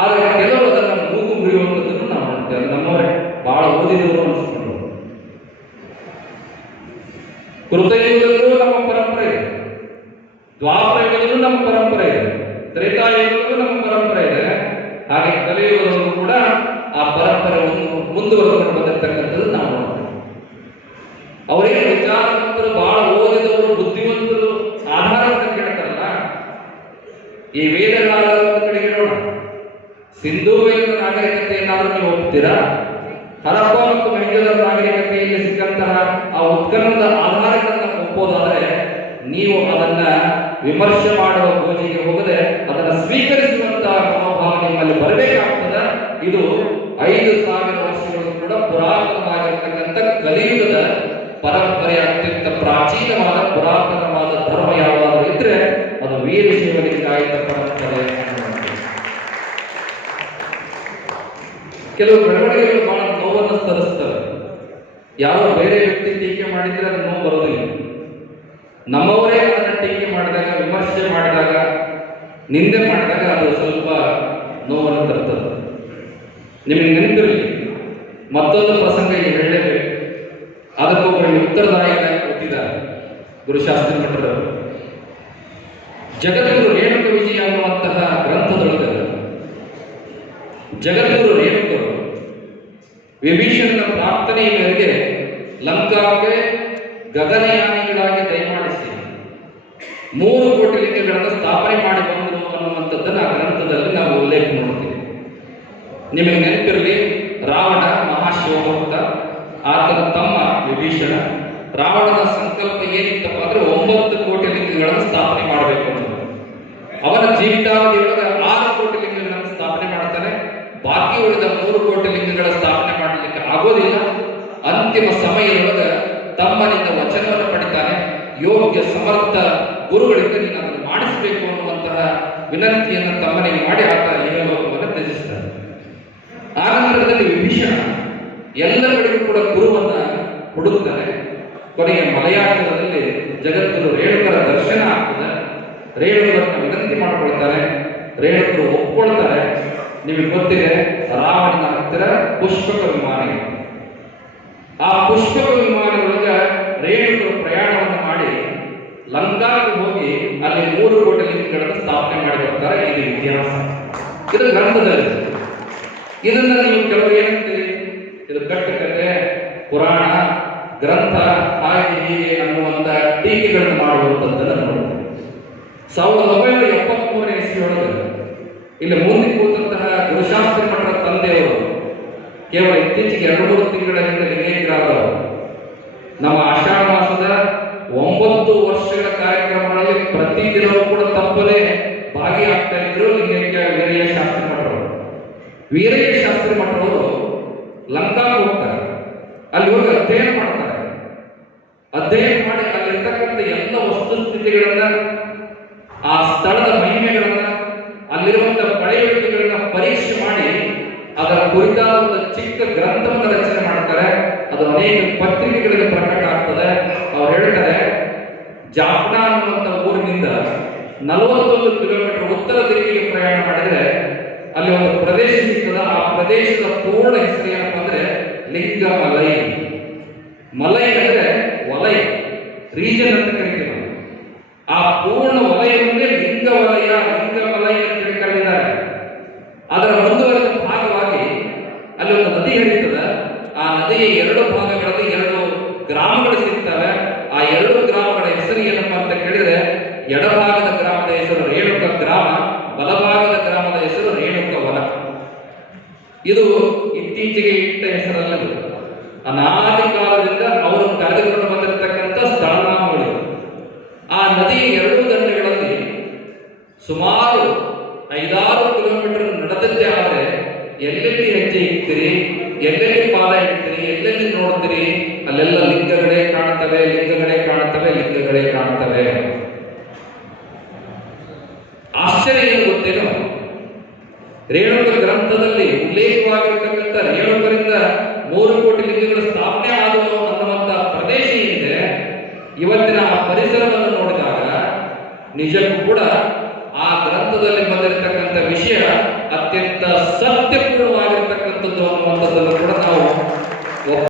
ಆದರೆ ಕೆಲವರು ಅದನ್ನು ಮೂಗು ಮುರಿಯುವಂಥದ್ದನ್ನು ನಾವು ನೋಡ್ತೇವೆ. ನಮ್ಮವರೇ ಬಹಳ ಓದಿದವರು ಅನಿಸ್ಕೊಂಡು ಕೃತಯುಗದಲ್ಲೂ ನಮ್ಮ ಪರಂಪರೆ ಇದೆ, ದ್ವಾಪರಯುಗದಲ್ಲೂ ನಮ್ಮ ಪರಂಪರೆ ಇದೆ, ತ್ರೇತಾಯುಗದಲ್ಲೂ ನಮ್ಮ ಪರಂಪರೆ ಇದೆ. ಹಾಗೆ ಕಲಿಯುಗದಲ್ಲೂ ಕೂಡ ಆ ಪರಂಪರೆ ಮುಂದುವರೆದುಕೊಂಡು ಬಂದಿರತಕ್ಕಂಥದ್ದು ನಾವು ನೋಡ್ತೇವೆ. ಅವರೇನು ವಿಚಾರವಂತರು, ಬಹಳ ಓದಿದವರು, ಬುದ್ಧಿವಂತರು ಆಧಾರ ಅಂತ ಕೇಳ್ತಾರಲ್ಲ, ಈ ವೇದಗಳ ಆಧಾರದ ಕಡೆಗೆ ನೋಡೋಣ. ಸಿಂಧೂ ವೇದದ ನಾಗರಿಕತೆಯನ್ನಾದರೂ ನೀವು ಒಪ್ತೀರಾ? ಹರಪ್ಪ ಮತ್ತು ಮೊಹೆಂಜೊದಾರೋ ನಾಗರಿಕತೆಯಲ್ಲಿ ಸಿಕ್ಕಂತಹ ಆ ಉತ್ಖನನದ ಆಧಾರಗಳನ್ನು ಒಪ್ಪೋದಾದ್ರೆ ನೀವು ಅದನ್ನ ವಿಮರ್ಶೆ ಮಾಡುವ ಗೋಜಿಗೆ ಹೋಗದೆ ಅದನ್ನು ಸ್ವೀಕರಿಸುವಂತಹ ಮನೋಭಾವ ನಿಮ್ಮಲ್ಲಿ ಬರಬೇಕಾಗ್ತದೆ. ಇದು 5,000 ವರ್ಷಗಳು ಕೂಡ ಪುರಾತನವಾಗಿರ್ತಕ್ಕಂಥ ಕಲಿಯುಗದ ಪರಂಪರೆಯ ಅತ್ಯಂತ ಪ್ರಾಚೀನವಾದ ಪುರಾತನವಾದ ಧರ್ಮ ಯಾವುದಾದ್ರೂ ಇದ್ರೆ ಅದು ವೀರಶೈವ ಲಿಂಗಾಯತ ಪರಂಪರೆ. ಕೆಲವು ಬೆಳವಣಿಗೆಗಳು ಬಹಳ ನೋವನ್ನು ತರಿಸ್ತವೆ. ಯಾವ ಬೇರೆ ವ್ಯಕ್ತಿ ಟೀಕೆ ಮಾಡಿದ್ರೆ ಅದು ನೋವು ಬರೋದಿಲ್ಲ. ನಮ್ಮವರೇ ಅದನ್ನು ಟೀಕೆ ಮಾಡಿದಾಗ, ವಿಮರ್ಶೆ ಮಾಡಿದಾಗ, ನಿಂದೆ ಮಾಡಿದಾಗ ಅದು ಸ್ವಲ್ಪ ನೋವನ್ನು ತರ್ತದೆ. ನಿಮಗೆ ನೆನಪಿರಲಿ, ಮತ್ತೊಂದು ಪ್ರಸಂಗ ಇಲ್ಲಿ ಹೇಳಲೇಬೇಕು. ಅದಕ್ಕೊಬ್ಬರು ಉತ್ತರದಾಯಿಯಾಗಿ ಕೊಟ್ಟಿದ್ದಾರೆ ಗುರುಶಾಸ್ತ್ರಿ ಭಟ್ರವರು. ಜಗದ್ಗುರು ರೇಣುಕ ವಿಜಯ ಅನ್ನುವಂತಹ ಗ್ರಂಥದೊಳಗೆ ಜಗದ್ಗುರು ರೇಣುಕರು ವಿಭೀಷಣನ ಪ್ರಾರ್ಥನೆಯ ಮೇರೆಗೆ ಲಂಕಾಕ್ಕೆ ಗಗನಯಾನಿಗಳಾಗಿ ದಯಮಾಡಿಸಿ 3 ಕೋಟಿ ಲಿಂಗಗಳನ್ನು ಸ್ಥಾಪನೆ ಮಾಡಿ ಬಂದರು ಅನ್ನುವಂಥದ್ದನ್ನು ಆ ಗ್ರಂಥದಲ್ಲಿ ನಾವು ಉಲ್ಲೇಖ ನೋಡ್ತೀವಿ. ನಿಮಗೆ ನೆನಪಿರಲಿ, ರಾವಣ ಮಹಾಶಿವಭಕ್ತ, ಆತನ ತಮ್ಮ ವಿಭೀಷಣ. ರಾವಣನ ಸಂಕಲ್ಪ ಏನಿತ್ತಪ್ಪ ಅಂದ್ರೆ 9 ಕೋಟಿ ಲಿಂಗಗಳನ್ನು ಸ್ಥಾಪನೆ ಮಾಡಬೇಕು ಅಂತ. ಅವನ ಜೀವಿತಾವಧಿಯೊಳಗೆ 6 ಕೋಟಿ ಲಿಂಗಗಳನ್ನು ಸ್ಥಾಪನೆ ಮಾಡ್ತಾನೆ. ಬಾಕಿ ಉಳಿದ 3 ಕೋಟಿ ಲಿಂಗಗಳ ಸ್ಥಾಪನೆ ಮಾಡಲಿಕ್ಕೆ ಆಗೋದಿಲ್ಲ. ಅಂತಿಮ ಸಮಯದೊಳಗೆ ತಮ್ಮನಿಂದ ವಚನವನ್ನು ಪಡಿತಾನೆ. ಯೋಗ್ಯ ಸಮರ್ಥ ಗುರುಗಳಿಂದ ನೀನು ಅದನ್ನು ಮಾಡಿಸಬೇಕು ಅನ್ನುವಂತಹ ವಿನಂತಿಯನ್ನು ತಮ್ಮನಿಗೆ ಮಾಡಿ ಆತ ಇಹಲೋಕವನ್ನು ತ್ಯಜಿಸ್ತಾನೆ. ಆ ನಂತರದಲ್ಲಿ ವಿಭೀಷಣ ಎಲ್ಲರಿಗೂ ಕೂಡ ಗುರುವನ್ನ ಹುಡುಕ್ತಾನೆ. ಕೊನೆಗೆ ಮಲಯಾಳದಲ್ಲಿ ಜಗದ್ಗುರು ರೇಣುಕರ ದರ್ಶನ ಆಗ್ತದೆ. ರೇಣುಕರನ್ನ ವಿನಂತಿ ಮಾಡಿಕೊಳ್ತಾರೆ. ರೇಣುಕರು ಒಪ್ಕೊಳ್ತಾರೆ. ನಿಮಗೆ ಗೊತ್ತಿದೆ, ರಾವಣನ ಹತ್ತಿರ ಪುಷ್ಪಕ ವಿಮಾನ ಇದೆ. ಆ ಪುಷ್ಪಕ ವಿಮಾನದೊಳಗೆ ರೇಣುಕರು ಪ್ರಯಾಣವನ್ನು ಮಾಡಿ ಲಂಕಾಕ್ಕೆ ಹೋಗಿ ಅಲ್ಲಿ 3 ಕೋಟಿ ಲಿಂಗಗಳನ್ನು ಸ್ಥಾಪನೆ ಮಾಡಿ ಬರ್ತಾರೆ. ಇದು ಇತಿಹಾಸ, ಇದು ಗ್ರಂಥದಲ್ಲಿ. ಇದನ್ನ ನೀವು ಕೆಲವರು ಏನಂತೀರಿ, ಇದು ಕಟ್ಟುಕತೆ, ಪುರಾಣ, ಗ್ರಂಥ, ಹಾಗೆ ಹೀಗೆ ಅನ್ನುವಂತ ಟೀಕೆಗಳನ್ನು ಮಾಡುವಂಥದ್ದನ್ನು ನೋಡುತ್ತೆ. 1973ನೇ ಇಸ್ವಿಯೊಳಗೆ ಇಲ್ಲಿ ಮುಂದೆ ಕೂತಂತಹ ಗುರುಶಾಸ್ತ್ರಿ ಭಟ್ರ ತಂದೆಯವರು ಕೇವಲ ಇತ್ತೀಚೆಗೆ 2-3 ತಿಂಗಳ ಹಿಂದೆ ಲಿಂಗೈಕ್ಯರಾದವರು. ನಮ್ಮ ಆಷಾಢ ಮಾಸದ 9 ವರ್ಷಗಳ ಕಾರ್ಯಕ್ರಮಗಳಲ್ಲಿ ಪ್ರತಿದಿನವೂ ಕೂಡ ತಪ್ಪದೇ ಭಾಗಿಯಾಗ್ತಾ ಇದ್ರು ಲಿಂಗೈಕ್ಯ ವೀರಯ್ಯ ಶಾಸ್ತ್ರಿ ಭಟ್ರವರು. ವೀರಯ್ಯ ಶಾಸ್ತ್ರಿ ಭಟ್ರವರು ಲಂಕಾಕ್ಕೆ ಹೋಗ್ತಾರೆ. ಅಲ್ಲಿ ಹೋಗಿ ಅಧ್ಯಯನ ಮಾಡ್ತಾರೆ. ಅಧ್ಯಯನ ಮಾಡಿ ಅಲ್ಲಿರ್ತಕ್ಕಂಥ ಎಲ್ಲ ವಸ್ತುಸ್ಥಿತಿಗಳನ್ನ, ಆ ಸ್ಥಳದ ಮಹಿಮೆಗಳನ್ನ, ಅಲ್ಲಿರುವಂತಹ ಪಳೆಯುಳಿಕೆಗಳನ್ನ ಪರೀಕ್ಷೆ ಮಾಡಿ ಅದರ ಕುರಿತಾದ ಒಂದು ಚಿಕ್ಕ ಗ್ರಂಥವನ್ನು ರಚನೆ ಮಾಡ್ತಾರೆ. ಅದು ಅನೇಕ ಪತ್ರಿಕೆಗಳಲ್ಲಿ ಪ್ರಕಟ ಆಗ್ತದೆ. ಅವ್ರು ಹೇಳ್ತಾರೆ, ಜಾಫ್ನಾ ಅನ್ನುವಂಥ ಊರಿನಿಂದ 41 ಕಿಲೋಮೀಟರ್ ಉತ್ತರ ದಿಕ್ಕಿಗೆ ಪ್ರಯಾಣ ಮಾಡಿದ್ರೆ ಅಲ್ಲಿ ಒಂದು ಪ್ರದೇಶ ಸಿಗ್ತದ. ಆ ಪ್ರದೇಶದ ಪೂರ್ಣ ಹೆಸರು ಏನಪ್ಪ ಅಂದ್ರೆ ಲಿಂಗಮಲೈ. ಮಲೈ ಅಂದ್ರೆ ವಲಯ, ರೀಜನ್ ಅಂತ ಕರಿತೀವಿ. ಆ ಪೂರ್ಣ ವಲಯವನ್ನೇ ಲಿಂಗವಲಯ, ಲಿಂಗಮಲೈ ಅಂತ ಕರೆದಿದ್ದಾರೆ. ಅದರ ಮುಂದುವರೆದ ಭಾಗವಾಗಿ ಅಲ್ಲಿ ಒಂದು ನದಿ ಹರಿತದ. ಆ ನದಿಯ 2 ಭಾಗಗಳಲ್ಲಿ 2 ಗ್ರಾಮಗಳು ಸಿಗ್ತವೆ. ಆ 2 ಗ್ರಾಮಗಳ ಹೆಸರು ಏನಪ್ಪಾ ಅಂತ ಕೇಳಿದ್ರೆ, ಎಡಭಾಗದ ಗ್ರಾಮದ ಹೆಸರು ರೇಣುಕ ಗ್ರಾಮ, ಬಲಭಾಗದ ಗ್ರಾಮದ ಹೆಸರು ರೇಣುಕ ವನ. ಇದು ಇತ್ತೀಚೆಗೆ ಇಟ್ಟ ಹೆಸರಲ್ಲ, ಅನಾದಿ ಕಾಲದಿಂದ ಅವರು ಕರೆದುಕೊಂಡು ಬಂದಿರತಕ್ಕಂಥ ಸ್ಥಳನಾಮಗಳು. ಆ ನದಿ 2 ದಂಡೆಗಳಲ್ಲಿ ಸುಮಾರು 5-6 ಕಿಲೋಮೀಟರ್ ನಡೆದದ್ದೇ ಆದರೆ ಎಲ್ಲೆಲ್ಲಿ ಹೆಜ್ಜೆ ಇಡ್ತೀರಿ, ಎಲ್ಲೆಲ್ಲಿ ಪಾದ ಇಡ್ತೀರಿ, ಎಲ್ಲೆಲ್ಲಿ ನೋಡ್ತೀರಿ, ಅಲ್ಲೆಲ್ಲ ಲಿಂಗಗಳೇ ಕಾಣ್ತವೆ, ಲಿಂಗಗಳೇ ಕಾಣ್ತವೆ, ಲಿಂಗಗಳೇ ಕಾಣ್ತವೆ. ಆಶ್ಚರ್ಯ ಏನು ಗೊತ್ತೇನು, ರೇಣುಕ ಗ್ರಂಥದಲ್ಲಿ ಉಲ್ಲೇಖವಾಗಿರತಕ್ಕಂಥ ರೇಣುಕರಿಂದ 3 ಕೋಟಿ ಲಿಂಗಗಳ ಸ್ಥಾಪನೆ ಆದವು ಅನ್ನುವಂಥ ಪ್ರದೇಶ ಏನಿದೆ, ಇವತ್ತಿನ ಆ ಪರಿಸರವನ್ನು ನೋಡಿದಾಗ ನಿಜಕ್ಕೂ ಕೂಡ ಆ ಗ್ರಂಥದಲ್ಲಿ ಬಂದಿರತಕ್ಕಂಥ ವಿಷಯ ಅತ್ಯಂತ ಸತ್ಯಪೂರ್ಣವಾಗಿರ್ತಕ್ಕಂಥದ್ದು ಅನ್ನುವಂಥದ್ದನ್ನು ಕೂಡ